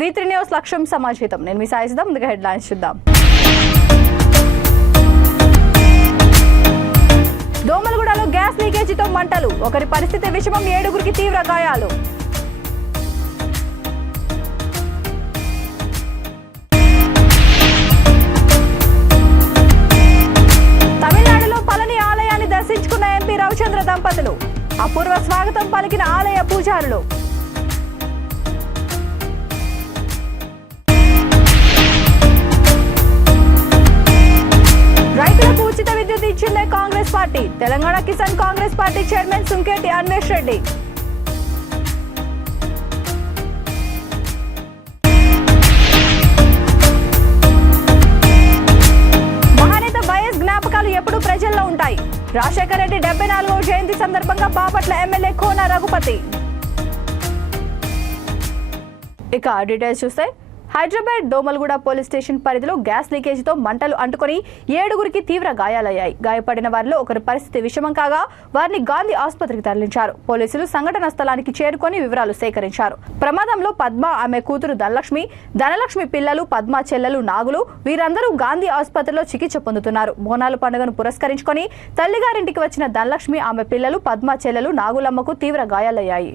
V3 news లక్ష్యం సమాచారం. నేను మీ సాయిసిద్దాం. ముందుగా హెడ్లైన్స్ చూద్దాం. దోమలగూడలో గ్యాస్ లీకేజీతో మంటలు, ఒకరి పరిస్థితి విషమం, 7గురికి తీవ్ర గాయాలు. తమిళనాడులో పళని ఆలయాన్ని దర్శించుకున్న ఎంపీ రవిచంద్ర దంపతులు, అపూర్వ స్వాగతం పలికిన ఆలయ పూజారులు. రైతులకు ఉచిత విద్యుత్ ఇచ్చిందే Congress party, Telangana Kisan Congress party chairman Sunketi Anvesh Reddy. మహానేత వైఎస్ జ్ఞాపకాలు ఎప్పుడూ ప్రజల్లో ఉంటాయి. రాజశేఖర రెడ్డి 74వ జయంతి సందర్భంగా బాపట్ల ఎమ్మెల్యే కోన రఘుపతి. ఇక డీటెయిల్స్ చూస్తే, హైదరాబాద్ దోమలగూడ పోలీస్ స్టేషన్ పరిధిలో గ్యాస్ లీకేజీతో మంటలు అంటుకొని 7గురికి తీవ్ర గాయాలయ్యాయి. గాయపడిన వారిలో ఒకరి పరిస్థితి విషమం కాగా వారిని గాంధీ ఆసుపత్రికి తరలించారు. పోలీసులు సంఘటన స్థలానికి చేరుకొని వివరాలు సేకరించారు. ప్రమాదంలో పద్మ, ఆమె కూతురు ధనలక్ష్మి పిల్లలు పద్మ చెల్లెలు నాగులు వీరందరూ గాంధీ ఆసుపత్రిలో చికిత్స పొందుతున్నారు. బోనాలు పండుగను పురస్కరించుకొని తల్లిగారింటికి వచ్చిన ధనలక్ష్మి, ఆమె పిల్లలు పద్మ చెల్లెలు నాగులమ్మకు తీవ్ర గాయాలయ్యాయి.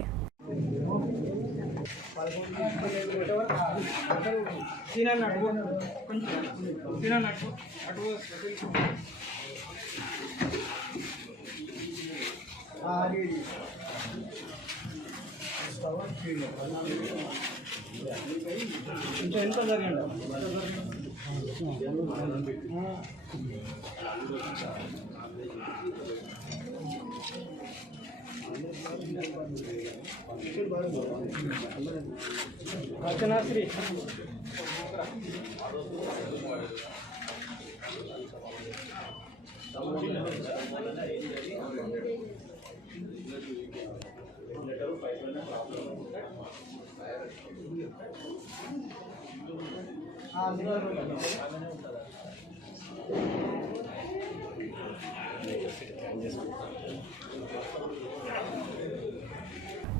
ఎంత జరిగింది రచనాశ్రీ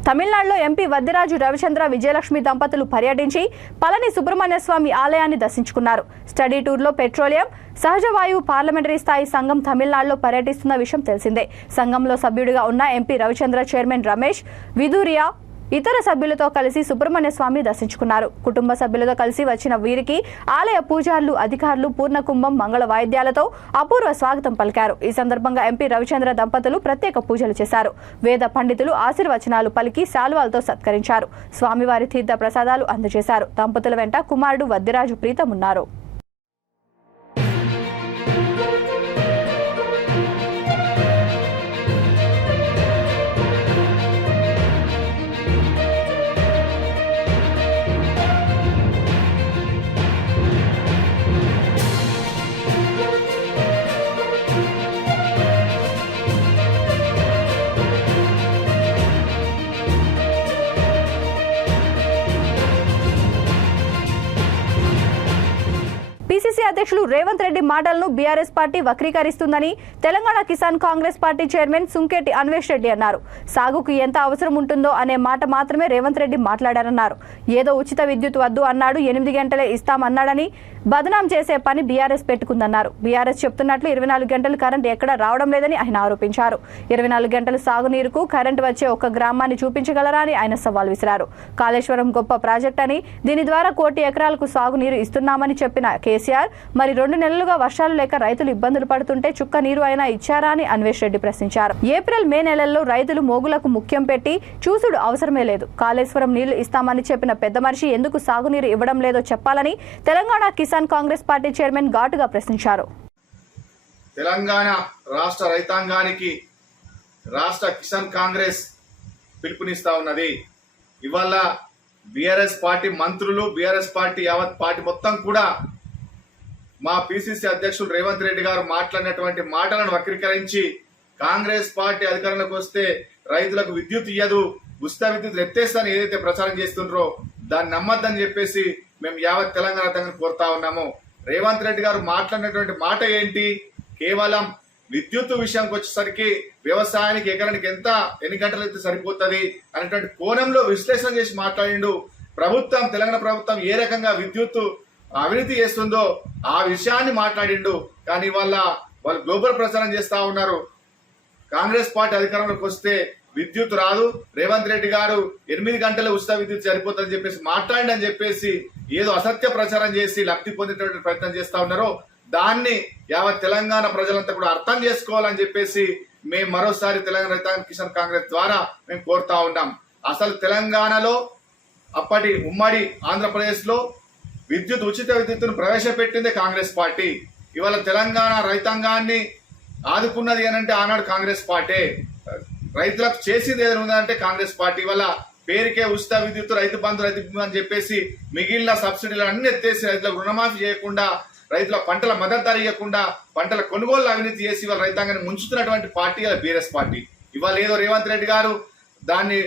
తమిళనాడులో ఎంపీ వద్దిరాజు రవిచంద్ర విజయలక్ష్మి దంపతులు పర్యటించి పళని సుబ్రహ్మణ్య స్వామి ఆలయాన్ని దర్శించుకున్నారు. స్టడీ టూర్లో పెట్రోలియం, సహజ వాయువు పార్లమెంటరీ స్థాయి సంఘం తమిళనాడులో పర్యటిస్తున్న విషయం తెలిసిందే. సంఘంలో సభ్యుడిగా ఉన్న ఎంపీ రవిచంద్ర చైర్మన్ రమేష్ విధూరియా ఇతర సభ్యులతో కలిసి సుబ్రహ్మణ్య స్వామిని దర్శించుకున్నారు. కుటుంబ సభ్యులతో కలిసి వచ్చిన వీరికి ఆలయ పూజారులు, అధికారులు పూర్ణకుంభం, మంగళ వాయిద్యాలతో అపూర్వ స్వాగతం పలికారు. ఈ సందర్భంగా ఎంపీ రవిచంద్ర దంపతులు ప్రత్యేక పూజలు చేశారు. వేద పండితులు ఆశీర్వచనాలు పలికి శాలువాలతో సత్కరించారు. స్వామివారి తీర్థ ప్రసాదాలు అందజేశారు. దంపతుల వెంట కుమారుడు వద్దిరాజు ప్రీతం ఉన్నారు. పిసిసి అధ్యక్షులు రేవంత్ రెడ్డి మాటలను బీఆర్ఎస్ పార్టీ వక్రీకరిస్తుందని తెలంగాణ కిసాన్ కాంగ్రెస్ పార్టీ చైర్మన్ సుంకేటి అన్వేష్ రెడ్డి అన్నారు. సాగుకు ఎంత అవసరం ఉంటుందో అనే మాట మాత్రమే రేవంత్ రెడ్డి మాట్లాడారన్నారు. ఏదో ఉచిత విద్యుత్ వద్దు అన్నాడు, 8 గంటలే ఇస్తామన్నాడని బదనాం చేసే పని బీఆర్ఎస్ పెట్టుకుందన్నారు. బీఆర్ఎస్ చెప్తున్నట్లు 24 గంటలు కరెంట్ ఎక్కడా రావడం లేదని ఆయన ఆరోపించారు. 24 గంటలు సాగునీరుకు కరెంట్ వచ్చే ఒక గ్రామాన్ని చూపించగలరా అని ఆయన సవాల్ విసిరారు. కాళేశ్వరం గొప్ప ప్రాజెక్ట్ అని, దీని ద్వారా 1 కోటి ఎకరాలకు సాగునీరు ఇస్తున్నామని చెప్పిన కేసీఆర్ మరి 2 నెలలుగా వర్షాలు లేక రైతులు ఇబ్బందులు పడుతుంటే చుక్క నీరు అయినా ఇచ్చారా అని అన్వేష్ రెడ్డి ప్రశ్నించారు. ఏప్రిల్, మే నెలల్లో రైతులు మోగులకు ముఖ్యం పెట్టి చూసుడు అవసరమే లేదు. కాళేశ్వరం నీళ్లు ఇస్తామని చెప్పిన పెద్ద మనిషి ఎందుకు సాగునీరు ఇవ్వడం లేదో చెప్పాలని తెలంగాణ కిసాన్ కాంగ్రెస్ పార్టీ చైర్మన్ ఘాటుగా ప్రశ్నించారు. తెలంగాణ రాష్ట్ర రైతాంగానికి రాష్ట్ర కిసాన్ కాంగ్రెస్ పిలుపునిస్తా ఉన్నది. ఇవాళ బీఆర్ఎస్ పార్టీ మంత్రులు, బీఆర్ఎస్ పార్టీ యావత్ పార్టీ మొత్తం కూడా మా పిసిసి అధ్యక్షులు రేవంత్ రెడ్డి గారు మాట్లాడినటువంటి మాటలను వక్రీకరించి కాంగ్రెస్ పార్టీ అధికారంలోకి వస్తే రైతులకు విద్యుత్ ఇయ్యదు, ఉచిత విద్యుత్ ఎత్తేస్తాను ఏదైతే ప్రచారం చేస్తుండ్రో దాన్ని నమ్మద్దని చెప్పేసి మేము యావత్ తెలంగాణ రైతాంగాన్ని కోరుతా ఉన్నాము. రేవంత్ రెడ్డి గారు మాట్లాడినటువంటి మాట ఏంటి? కేవలం విద్యుత్ విషయానికి వచ్చేసరికి వ్యవసాయానికి ఎకరానికి ఎన్ని గంటలు అయితే సరిపోతుంది అనేటువంటి కోణంలో విశ్లేషణ చేసి మాట్లాడిండు. ప్రభుత్వం తెలంగాణ ప్రభుత్వం ఏ రకంగా విద్యుత్ అవినీతి చేస్తుందో ఆ విషయాన్ని మాట్లాడిండు. కానీ వాళ్ళు గ్లోబల్ ప్రచారం చేస్తా ఉన్నారు. కాంగ్రెస్ పార్టీ అధికారంలోకి వస్తే విద్యుత్ రాదు, రేవంత్ రెడ్డి గారు 8 గంటల ఉచిత విద్యుత్ సరిపోతుందని చెప్పేసి మాట్లాడని చెప్పేసి ఏదో అసత్య ప్రచారం చేసి లబ్ధి పొందేటువంటి ప్రయత్నం చేస్తా ఉన్నారో దాన్ని యావత్ తెలంగాణ ప్రజలంతా కూడా అర్థం చేసుకోవాలని చెప్పేసి మేము మరోసారి తెలంగాణ రైతాంగ కిసాన్ కాంగ్రెస్ ద్వారా మేము కోరుతా ఉన్నాం. అసలు తెలంగాణలో అప్పటి ఉమ్మడి ఆంధ్రప్రదేశ్ లో ఉచిత విద్యుత్తును ప్రవేశపెట్టిందే కాంగ్రెస్ పార్టీ. ఇవాళ తెలంగాణ రైతాంగాన్ని ఆదుకున్నది అనంటే ఆనాడు కాంగ్రెస్ పార్టీ. రైతులకు చేసింది ఏదైనా ఉందంటే కాంగ్రెస్ పార్టీ. వల్ల పేరుకే ఉచిత విద్యుత్, రైతు బంధు అని చెప్పేసి మిగిలిన సబ్సిడీలు అన్ని ఎత్తేసి రైతులకు రుణమాఫీ చేయకుండా, రైతుల పంటల మద్దతు ధర ఇవ్వకుండా, పంటల కొనుగోలు అవినీతి చేసి వాళ్ళ రైతాంగాన్ని ముంచుతున్నటువంటి పార్టీ బీఆర్ఎస్ పార్టీ. ఇవాళ ఏదో రేవంత్ రెడ్డి గారు దాన్ని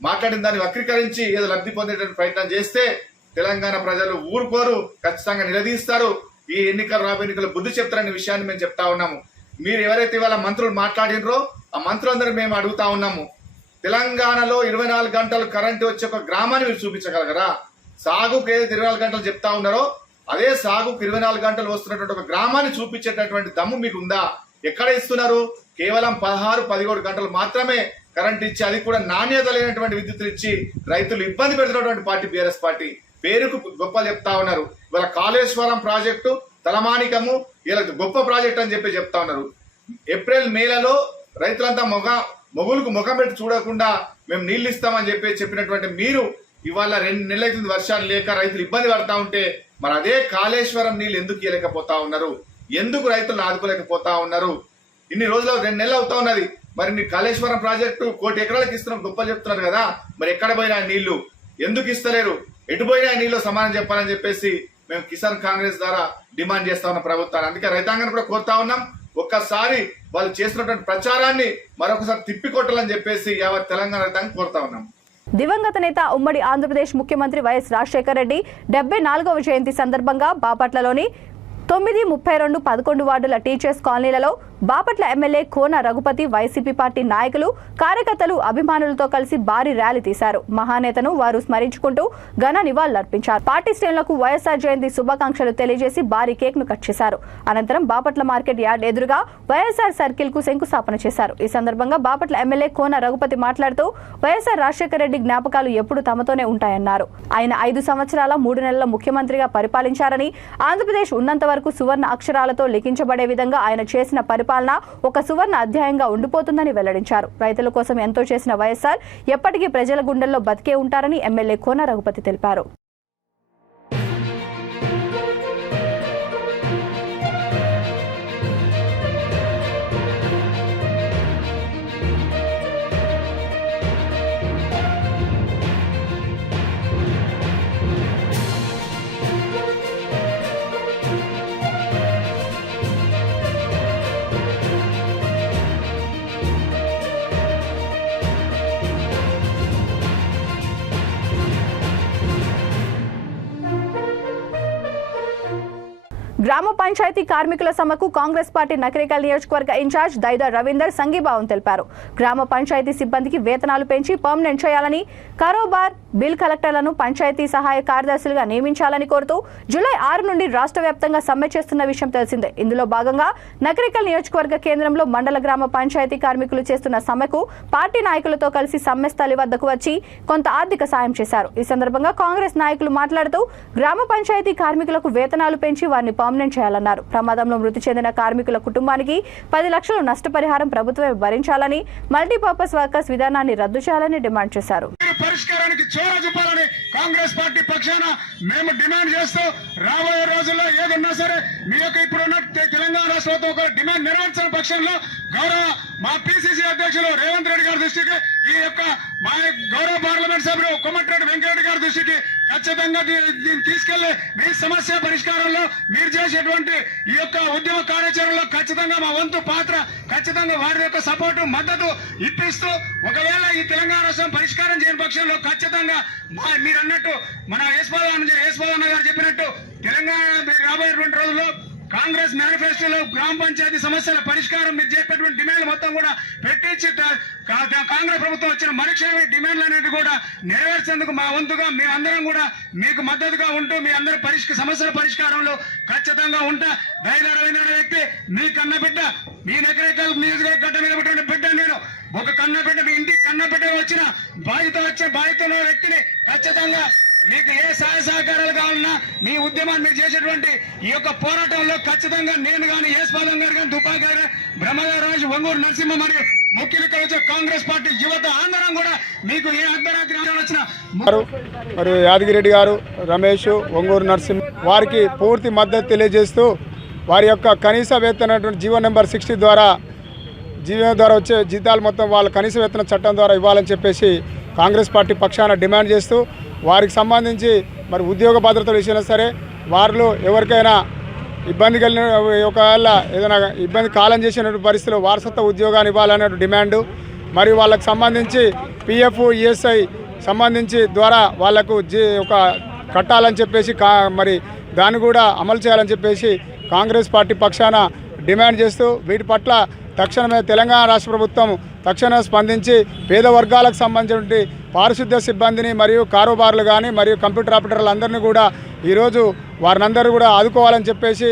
మాట్లాడిన దాన్ని వక్రీకరించి ఏదో లబ్ధి పొందేటువంటి ప్రయత్నం చేస్తే తెలంగాణ ప్రజలు ఊరుకోరు, ఖచ్చితంగా నిలదీస్తారు. ఈ రాబోయే ఎన్నికలు బుద్ధి చెప్తారనే విషయాన్ని మేము చెప్తా ఉన్నాము. మీరు ఎవరైతే ఇవాళ మంత్రులు మాట్లాడినరో ఆ మంత్రులందరూ మేము అడుగుతా ఉన్నాము, తెలంగాణలో 24 గంటలు కరెంటు వచ్చే ఒక గ్రామాన్ని మీరు చూపించగలగరా? సాగుకు ఏదైతే 24 గంటలు చెప్తా ఉన్నారో అదే సాగుకు 24 గంటలు వస్తున్నటువంటి ఒక గ్రామాన్ని చూపించేటటువంటి దమ్ము మీకు ఉందా? ఎక్కడ ఇస్తున్నారు? కేవలం 16-17 గంటలు మాత్రమే కరెంట్ ఇచ్చి, అది కూడా నాణ్యత లేనటువంటి విద్యుత్తులు ఇచ్చి రైతులు ఇబ్బంది పెడుతున్నటువంటి పార్టీ బీఆర్ఎస్ పార్టీ. పేరుకు గొప్పలు చెప్తా ఉన్నారు. ఇవాళ కాళేశ్వరం ప్రాజెక్టు తలమానికము ఇలా గొప్ప ప్రాజెక్ట్ అని చెప్పి చెప్తా ఉన్నారు. ఏప్రిల్ మేలలో రైతులంతా మొగులకు ముఖం పెట్టి చూడకుండా మేము నీళ్లు ఇస్తామని చెప్పినటువంటి మీరు ఇవాళ 2 నెలలైతుంది వర్షాలు లేక రైతులు ఇబ్బంది పడతా ఉంటే మరి అదే కాళేశ్వరం నీళ్లు ఎందుకు ఇవ్వలేకపోతా ఉన్నారు? ఎందుకు రైతులను ఆదుకోలేకపోతా ఉన్నారు? ఇన్ని రోజులు 2 నెలలు అవుతా ఉన్నది. మరి మీ కాళేశ్వరం ప్రాజెక్టు 1 కోటి ఎకరాలకు ఇస్తున్నాం గొప్పలు చెప్తున్నారు కదా, మరి ఎక్కడ పోయినా నీళ్లు ఎందుకు ఇస్తలేరు? ఎటు పోయినా నీళ్లు సమానం చెప్పాలని చెప్పేసి మేము కిసాన్ కాంగ్రెస్ ద్వారా డిమాండ్ చేస్తా ఉన్నాం ప్రభుత్వాన్ని. అందుకే రైతాంగాన్ని కూడా కోరుతా ఉన్నాం, ఒక్కసారి వాళ్ళు చేసినటువంటి ప్రచారాన్ని మరొకసారి తిప్పికొట్టాలని చెప్పేసి యావత్ తెలంగాణ రైతాంగం కోరుతా ఉన్నాం. దివంగత నేత ఉమ్మడి ఆంధ్రప్రదేశ్ ముఖ్యమంత్రి వైఎస్ రాజశేఖర రెడ్డి 74వ జయంతి సందర్భంగా బాపట్లలోని 9, 32, 11 వార్డుల టీచర్స్ కాలనీలలో బాపట్ల ఎమ్మెల్యే కోన రఘుపతి, వైసీపీ పార్టీ నాయకులు, కార్యకర్తలు, అభిమానులతో కలిసి భారీ ర్యాలీ తీశారు. మహానేతను వారు స్మరించుకుంటూ ఘన నివాళులర్పించారు. పార్టీ శ్రేణులకు వైఎస్ఆర్ జయంతి శుభాకాంక్షలు తెలియజేసి భారీ కేక్ ను కట్ చేశారు. అనంతరం బాపట్ల మార్కెట్ యార్డ్ ఎదురుగా వైఎస్ఆర్ సర్కిల్ కు శంకుస్థాపన చేశారు. ఈ సందర్భంగా బాపట్ల ఎమ్మెల్యే కోన రఘుపతి మాట్లాడుతూ వైఎస్ఆర్ రాజశేఖర రెడ్డి జ్ఞాపకాలు ఎప్పుడు తమతోనే ఉంటాయన్నారు. ఆయన 5 సంవత్సరాల 3 నెలల ముఖ్యమంత్రిగా పరిపాలించారని, ఆంధ్రప్రదేశ్ ఉన్నంత వరకు సువర్ణ అక్షరాలతో లిఖించబడే విధంగా ఆయన చేసిన పరిపాలన ఒక సువర్ణ అధ్యాయంగా ఉండిపోతుందని వెల్లడించారు. రైతుల కోసం ఎంతో చేసిన వైఎస్ఆర్ ఎప్పటికీ ప్రజల గుండెల్లో బతికే ఉంటారని ఎమ్మెల్యే కోన రఘుపతి తెలిపారు. గ్రామ పంచాయతీ కార్మికుల సమ్మెకు కాంగ్రెస్ పార్టీ నకరేకల్ నియోజకవర్గ ఇన్ఛార్జ్ దైదా రవీందర్ సంఘీభావం తెలిపారు. గ్రామ పంచాయతీ సిబ్బందికి వేతనాలు పెంచి పర్మనెంట్ చేయాలని, కారోబార్ బిల్ కలెక్టర్లను పంచాయతీ సహాయ కార్యదర్శులుగా నియమించాలని కోరుతూ జూలై 6 నుండి రాష్ట్ర వ్యాప్తంగా సమ్మె చేస్తున్న విషయం తెలిసిందే. ఇందులో భాగంగా నకరేకల్ నియోజకవర్గ కేంద్రంలో మండల గ్రామ పంచాయతీ కార్మికులు చేస్తున్న సమ్మెకు పార్టీ నాయకులతో కలిసి సమ్మె స్థలి వద్దకు వచ్చి కొంత ఆర్థిక సాయం చేశారు. ఈ సందర్భంగా కాంగ్రెస్ నాయకులు మాట్లాడుతూ గ్రామ పంచాయతీ కార్మికులకు వేతనాలు పెంచి వారిని పర్మనెంట్ చేయాలన్నారు. ప్రమాదంలో మృతి చెందిన కార్మికుల కుటుంబానికి 10 లక్షల నష్టపరిహారం ప్రభుత్వమే భరించాలని, మల్టీపర్పస్ వర్కర్స్ విధానాన్ని రద్దు చేయాలని డిమాండ్ చేశారు. పరిష్కారానికి చోర చూపాలని కాంగ్రెస్ పార్టీ పక్షాన మేము డిమాండ్ చేస్తూ రాబోయే రోజుల్లో ఏదన్నా సరే మీ యొక్క ఇప్పుడున్న తెలంగాణ రాష్ట్రంతో ఒక డిమాండ్ నెరవేర్చిన పక్షంలో గౌరవ మా పిసిసి అధ్యక్షులు రేవంత్ రెడ్డి గారి దృష్టికి, ఈ యొక్క మా గౌరవ పార్లమెంట్ సభ్యులు కొమటిరెడ్డి వెంకరెడ్డి గారి దృష్టికి ఖచ్చితంగా తీసుకెళ్లి మీ సమస్య పరిష్కారంలో మీరు చేసేటువంటి ఈ యొక్క ఉద్యమ కార్యాచరణలో ఖచ్చితంగా మా వంతు పాత్ర, ఖచ్చితంగా వారి యొక్క సపోర్టు, మద్దతు ఇప్పిస్తూ ఒకవేళ ఈ తెలంగాణ రాష్ట్రం పరిష్కారం చేయని పక్షంలో ఖచ్చితంగా మీరు అన్నట్టు మన యేసుపాదన్న గారు చెప్పినట్టు తెలంగాణ రాబోయేటువంటి రోజుల్లో కాంగ్రెస్ మేనిఫెస్టోలో గ్రామ పంచాయతీ సమస్యల పరిష్కారం మీరు చెప్పేటువంటి డిమాండ్ మొత్తం కూడా పెట్టించి కాంగ్రెస్ ప్రభుత్వం వచ్చిన మరుక్షణమే డిమాండ్లు అనేది కూడా నెరవేర్చేందుకు మా వంతుగా మేమందరం కూడా మీకు మద్దతుగా ఉంటూ మీ అందరి సమస్యల పరిష్కారంలో ఖచ్చితంగా ఉంటా. దైన రవీంద్ర అనే వ్యక్తి మీ కన్న బిడ్డ, మీ నగరేకల్ నియోజకవర్గ గడ్డ మీద పుట్టిన బిడ్డ. నేను ఒక కన్న బిడ్డ, మీ ఇంటికి కన్న బిడ్డ వచ్చిన బాధిత ఉన్న వ్యక్తిని ఖచ్చితంగా మీకు ఏ సహాయ సహకారాలు కావాలన్నా మీ ఉద్యమాన్ని మీరు చేసేటువంటి ఈ యొక్క పోరాటంలో ఖచ్చితంగా నేను కానీ ఏస్పాదం గారు కానీ దుబ్బా గారు బ్రహ్మగారు ఒంగూరు నరసింహ మరియు ముఖ్యులు వచ్చే కాంగ్రెస్ పార్టీ యువత అందరం కూడా మీకు ఏ అర్ధరాత్రి వచ్చిన మరియు యాదగిరెడ్డి గారు, రమేష్, ఒంగూరు నరసింహ వారికి పూర్తి మద్దతు తెలియజేస్తూ వారి యొక్క కనీస వేతన జీవో నెంబర్ 60 ద్వారా వచ్చే జీతాలు మొత్తం వాళ్ళ కనీస వేతన చట్టం ద్వారా ఇవ్వాలని చెప్పేసి కాంగ్రెస్ పార్టీ పక్షాన డిమాండ్ చేస్తూ వారికి సంబంధించి మరి ఉద్యోగ భద్రతల విషయంలో సరే వారిలో ఎవరికైనా ఇబ్బంది కలిగిన ఒకవేళ ఏదైనా ఇబ్బంది కాలం చేసిన పరిస్థితుల్లో వారసత్వ ఉద్యోగాన్ని ఇవ్వాలనే డిమాండు, మరియు వాళ్ళకు సంబంధించి పిఎఫ్ ఈఎస్ఐ సంబంధించి ద్వారా వాళ్లకు ఒక కట్టాలని చెప్పేసి మరి దాన్ని కూడా అమలు చేయాలని చెప్పేసి కాంగ్రెస్ పార్టీ పక్షాన డిమాండ్ చేస్తూ వీటి పట్ల తక్షణమే తెలంగాణ రాష్ట్ర ప్రభుత్వం తక్షణమే స్పందించి పేద వర్గాలకు సంబంధించిన పారిశుద్ధ్య సిబ్బందిని మరియు కారోబార్లు కానీ మరియు కంప్యూటర్ ఆపరేటర్లు అందరినీ కూడా ఈరోజు వారినందరూ కూడా ఆదుకోవాలని చెప్పేసి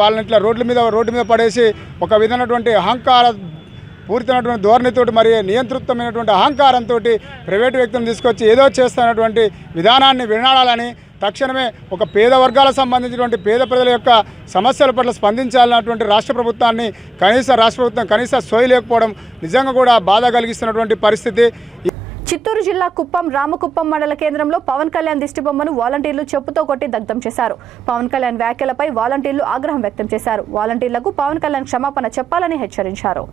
వాళ్ళని ఇట్లా రోడ్డు మీద పడేసి ఒక విధమైనటువంటి అహంకార పూరితమైనటువంటి ధోరణితోటి మరి నియంతృత్వమైనటువంటి అహంకారంతో ప్రైవేటు వ్యక్తులను తీసుకొచ్చి ఏదో చేస్తున్నటువంటి విధానాన్ని వినాడాలని తక్షణమే ఒక పేద వర్గాలకు సంబంధించినటువంటి పేద ప్రజల యొక్క సమస్యల పట్ల స్పందించాలన్నటువంటి రాష్ట్ర ప్రభుత్వం కనీస సోయి లేకపోవడం నిజంగా కూడా బాధ కలిగిస్తున్నటువంటి పరిస్థితి. చిత్తూరు జిల్లా కుప్పం రామకుప్పం మండల కేంద్రంలో పవన్ కళ్యాణ్ దిష్టిబొమ్మను వాలంటీర్లు చెప్పుతో కొట్టి దగ్ధం చేశారు. పవన్ కళ్యాణ్ వ్యాఖ్యలపై వాలంటీర్లు ఆగ్రహం వ్యక్తం చేశారు. వాలంటీర్లకు పవన్ కళ్యాణ్ క్షమాపణ చెప్పాలని హెచ్చరించారు.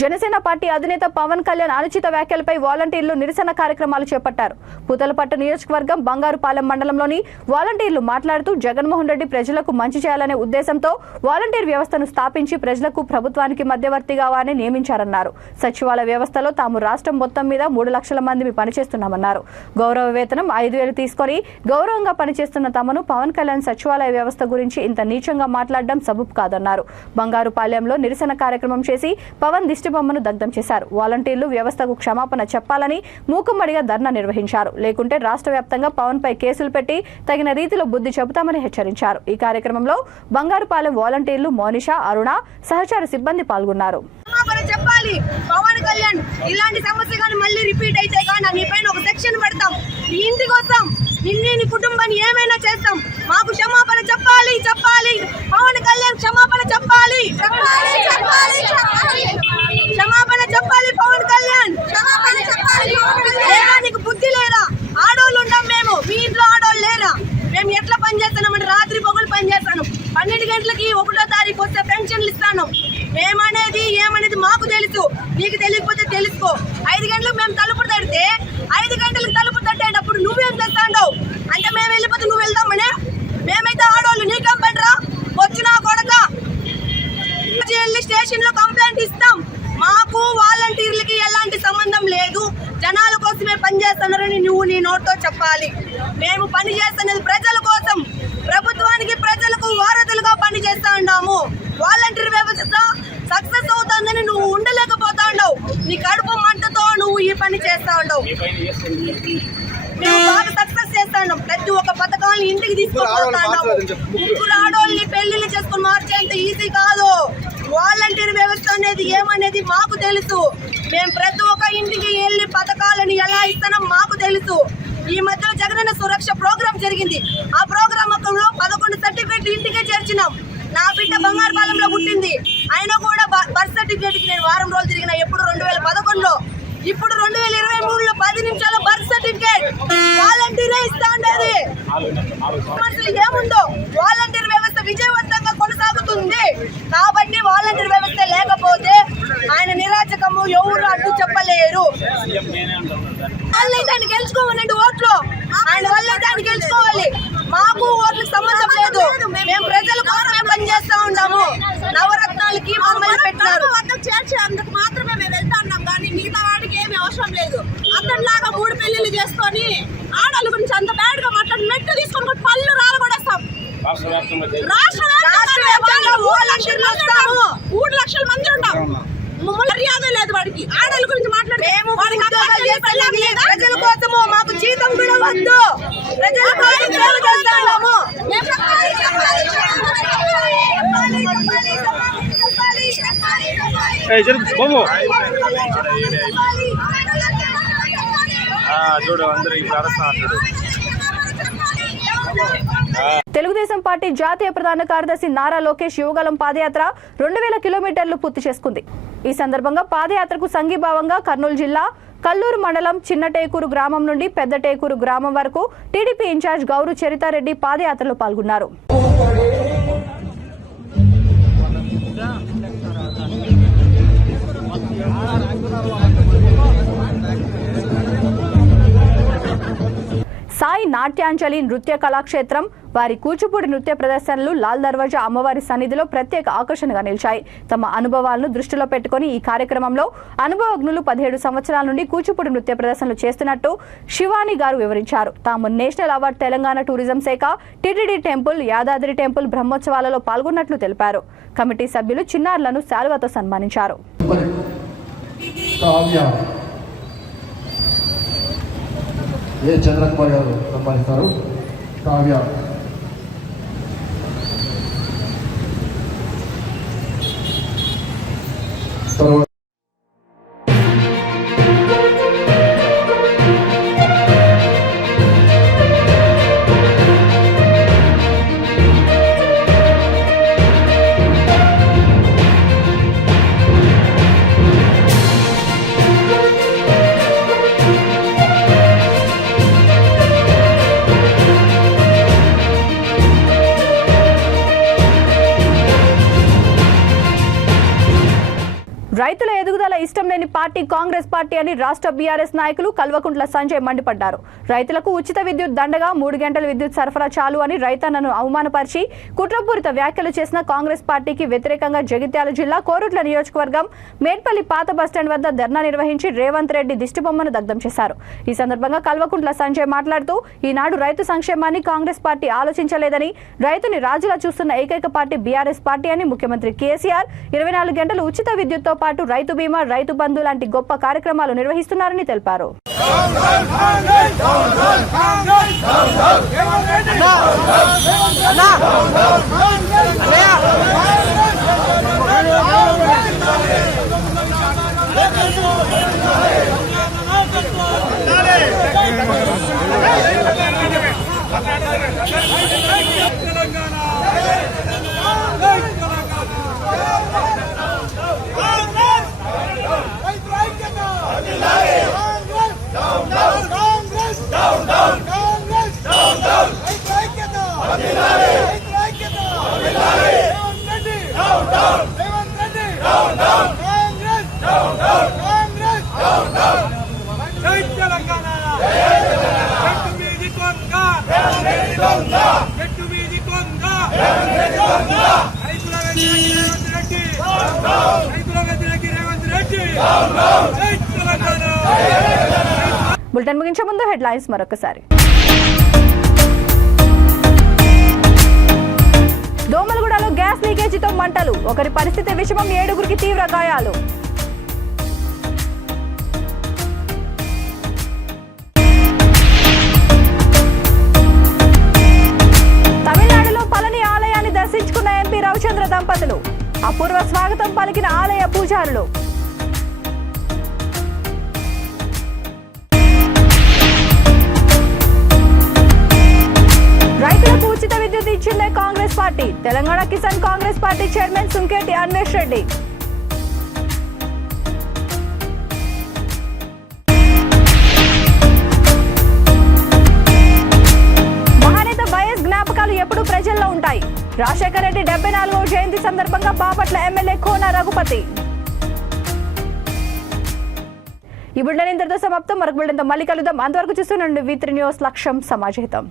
జనసేన పార్టీ అధినేత పవన్ కళ్యాణ్ అనుచిత వ్యాఖ్యలపై వాలంటీర్లు నిరసన కార్యక్రమాలు చేపట్టారు. పూతలపట్టు నియోజకవర్గం బంగారుపాలెం మండలంలోని వాలంటీర్లు మాట్లాడుతూ జగన్మోహన్ రెడ్డి ప్రజలకు మంచి చేయాలనే ఉద్దేశంతో వాలంటీర్ వ్యవస్థను స్థాపించి ప్రజలకు ప్రభుత్వానికి మధ్యవర్తిగా వారిని నియమించారన్నారు. సచివాలయ వ్యవస్థలో తాము రాష్ట్రం మొత్తం మీద 3 లక్షల మంది పనిచేస్తున్నామన్నారు. గౌరవ వేతనం 5,000 తీసుకొని గౌరవంగా పనిచేస్తున్న తమను పవన్ కళ్యాణ్ సచివాలయ వ్యవస్థ గురించి ఇంత నీచంగా మాట్లాడడం సబబు కాదన్నారు. బంగారుపాలెంలో నిరసన కార్యక్రమం చేసి పవన్ దిష్టిబొమ్మను దగ్ధం చేశారు. వాలంటీర్లు వ్యవస్థకు క్షమాపణ చెప్పాలని మూకుమ్మడిగా ధర్నా నిర్వహించారు. లేకుంటే రాష్ట్ర వ్యాప్తంగా పవన్ పై కేసులు పెట్టి తగిన రీతిలో బుద్ధి చెబుతామని హెచ్చరించారు. ఈ కార్యక్రమంలో బంగారుపాలెం వాలంటీర్లు మోనిషా, అరుణ, సహచార సిబ్బంది పాల్గొన్నారు. చెప్పాలి పవన్ కళ్యాణ్ ఇలాంటి సమస్య కానీ మళ్ళీ రిపీట్ అయితే కానీ నీ పైన ఒక సెక్షన్ పెడతాం. నీ ఇంటికి వస్తాం, నీ కుటుంబాన్ని ఏమైనా చేస్తాం. మాకు క్షమాపణ చెప్పాలి. పవన్ కళ్యాణ్ క్షమాపణ చెప్పాలి. క్షమాపణ చెప్పాలి. పవన్ కళ్యాణ్ లేదా నీకు బుద్ధి లేదా? ఆడోళ్ళు ఉంటాం మేము, మీ ఇంట్లో ఆడోళ్ళు లేరా? మేము ఎట్లా పని చేస్తున్నామంటే రాత్రి పొగలు పని చేస్తాను. 12 గంటలకి 1వ తారీఖు వస్తే పెన్షన్లు ఇస్తాను. ఏమనేది మాకు తెలుసు, నీకు తెలియకపోతే తెలుసుకో. 5 గంటలకు మేము తలుపు తడితే 5 గంటలకు తలుపు తట్టేటప్పుడు నువ్వేం చేస్తాండవు అంటే మేము వెళ్ళిపోతే నువ్వు వెళ్దామనే. మేమైతే ఆడోళ్ళు నీకేం పడరా? వచ్చినా కొడక వెళ్ళి స్టేషన్ లో కంప్లైంట్ ఇస్తాం. మాకు వాలంటీర్లకి ఎలాంటి సంబంధం లేదు. జనాల కోసమే పనిచేస్తున్నారని నువ్వు నీ నోట్తో చెప్పాలి. మేము పని చేస్తున్నది ప్రజల కోసం, ప్రభుత్వానికి ప్రజలకు వారధులుగా పని చేస్తా ఉన్నాము. వాలంటీర్ వ్యవస్థ సక్సెస్ అవుతుందని నువ్వు ఉండలేకపోతా ఉండవు. నీ కడుపు మంటతో నువ్వు ఈ పని చేస్తా ఉండవు. మేము బాగా సక్సెస్ చేస్తా ఉన్నాం. ప్రతి ఒక్క పథకాన్ని ఇంటికి తీసుకుపోతా ఉన్నాము. 3 ఆడోళ్ళని పెళ్లిళ్ళు చేసుకుని మార్చేంత ఈజీ కాదు. వాలంటీర్ వ్యవస్థ అనేది ఏమనేది మాకు తెలుసు. మేము ప్రతి ఒక్క ఇంటికి వెళ్ళి పథకాలను ఎలా ఇస్తానో మాకు తెలుసు. ఈ మధ్యలో జగనన్న సురక్ష ప్రోగ్రామ్ జరిగింది. ఆ ప్రోగ్రామ్ 11 సర్టిఫికెట్లు ఇంటికే చేర్చినాం. నా బిడ్డ బంగారుపాలెంలో పుట్టింది. ఆయన కూడా బర్త్ సర్టిఫికేట్ కి నేను వారం రోజులు తిరిగిన. ఎప్పుడు 2011లో, ఇప్పుడు 2023లో 10 నిమిషాల్లో బర్త్ సర్టిఫికేట్ వాలంటీరే ఇస్తా ఉండేది. మనుషులు ఏముందో వాలంటీర్ వ్యవస్థ విజయవంతంగా కొనసాగుతుంది. కొనసాగుతుంది. కాబట్టి వాలంటీర్ వ్యవస్థ లేకపోతే ఆయన నిరాచకము ఎవరు అడ్డు చెప్పలేరు. దాన్ని గెలుచుకోవాలంటే ఓట్లు ఆయన వల్ల దాన్ని గెలుచుకోవాలి. మాకు ఓట్లకు సంబంధం లేదు. మేము ప్రజల కోసమే పనిచేస్తా ఉన్నాము. నవరత్నాలకి మమ్మల్ని పెట్టినారు. చేర్చేందుకు మాత్రమే మేము వెళ్తా ఉన్నాం, కానీ మిగతా వాడికి ఏమీ అవసరం లేదు. అతనిలాగా 3 పెళ్లిళ్ళు చేసుకొని ఆడవాళ్ళ గురించి అంత బ్యాడ్ గా మాట్లాడి మెట్టు తీసుకొని పళ్ళు రాలగొడేస్తాం. రాష్ట్ర వ్యాప్తంగా 3 లక్షల మంది ఉంటాం. మర్యాద లేదు వాడికి. ఆడవాళ్ళ గురించి మాట్లాడి ప్రజల కోసము మాకు జీతం కూడా వద్దు. ప్రజల కోసం చేస్తాము. చూడు అందరూ ఇక్కడ అరుస్తున్నారు. తెలుగుదేశం పార్టీ జాతీయ ప్రధాన కార్యదర్శి నారా లోకేష్ యువగలం పాదయాత్ర 2000 కిలోమీటర్లు పూర్తి చేసుకుంది. ఈ సందర్భంగా పాదయాత్రకు సంఘీభావంగా కర్నూలు జిల్లా కల్లూరు మండలం చిన్నటేకూరు గ్రామం నుండి పెద్దటేకూరు గ్రామం వరకు టీడీపీ ఇన్ఛార్జ్ గౌరు చరితారెడ్డి పాదయాత్రలో పాల్గొన్నారు. సాయి నాట్యాంజలి నృత్య కళాక్షేత్రం వారి కూచిపూడి నృత్య ప్రదర్శనలు లాల్ దర్వాజా అమ్మవారి సన్నిధిలో ప్రత్యేక ఆకర్షణగా నిలిచాయి. తమ అనుభవాలను దృష్టిలో పెట్టుకుని ఈ కార్యక్రమంలో అనుభవజ్ఞులు 17 సంవత్సరాల నుండి కూచిపూడి నృత్య ప్రదర్శనలు చేస్తున్నట్టు శివాని గారు వివరించారు. తాము నేషనల్ అవార్డు తెలంగాణ టూరిజం శాఖ, టిటిడి టెంపుల్, యాదాద్రి టెంపుల్ బ్రహ్మోత్సవాలలో పాల్గొన్నట్లు తెలిపారు. కమిటీ సభ్యులు చిన్నారులను శాలువాతో సన్మానించారు. చంద్రకుమార్ గారు సంపాదిస్తారు. కావ్య తర్వాత రైతుల ఎదుగుదల ఇష్టం లేని పార్టీ కాంగ్రెస్ పార్టీ అని రాష్ట్ర బీఆర్ఎస్ నాయకులు కల్వకుంట్ల సంజయ్ మండిపడ్డారు. రైతులకు ఉచిత విద్యుత్ దండగా 3 గంటల విద్యుత్ సరఫరా చాలు అని రైతన్నను అవమానపరిచి కుట్రపూరిత వ్యాఖ్యలు చేసిన కాంగ్రెస్ పార్టీకి వ్యతిరేకంగా జగిత్యాల జిల్లా కోరుట్ల నియోజకవర్గం మేడ్పల్లి పాత బస్టాండ్ వద్ద ధర్నా నిర్వహించి రేవంత్ రెడ్డి దిష్టిబొమ్మను దగ్ధం చేశారు. ఈ సందర్భంగా కల్వకుంట్ల సంజయ్ మాట్లాడుతూ ఈనాడు రైతు సంక్షేమాన్ని కాంగ్రెస్ పార్టీ ఆలోచించలేదని, రైతుని రాజులా చూస్తున్న ఏకైక పార్టీ బీఆర్ఎస్ పార్టీ అని, ముఖ్యమంత్రి కేసీఆర్ 24 గంటలు ఉచిత విద్యుత్తో పాటు రైతు బీమా, రైతు బంధు లాంటి గొప్ప కార్యక్రమాలు నిర్వహిస్తున్నారని తెలిపారు. బులెటిన్ ముగించే ముందు హెడ్లైన్స్ మరొకసారి. దోమలగూడలో గ్యాస్ లీకేజీతో మంటలు, ఒకరి పరిస్థితి విషమం, 7గురికి తీవ్ర గాయాలు. తమిళనాడులో పళని ఆలయాన్ని దర్శించుకున్న ఎంపీ రవిచంద్ర దంపతులు, అపూర్వ స్వాగతం పలికిన ఆలయ పూజారులు. రైతులకు ఉచిత విద్యుత్ ఇచ్చిందే Congress party, Telangana Kisan Congress party chairman Sunketi Anvesh Reddy. మహానేత వైఎస్ జ్ఞాపకాలు ఎప్పుడూ ప్రజల్లో ఉంటాయి, రాజశేఖర రెడ్డి 74వ జయంతి సందర్భంగా బాపట్ల ఎమ్మెల్యే కోన రఘుపతి. ఈ బులెటిన్ ఇంతటితో సమాప్తం. మరొక బులెటిన్తో మళ్ళీ కలుద్దాం. అంతవరకు చూస్తూనండి V3 న్యూస్. లక్ష్యం సమాజహితం.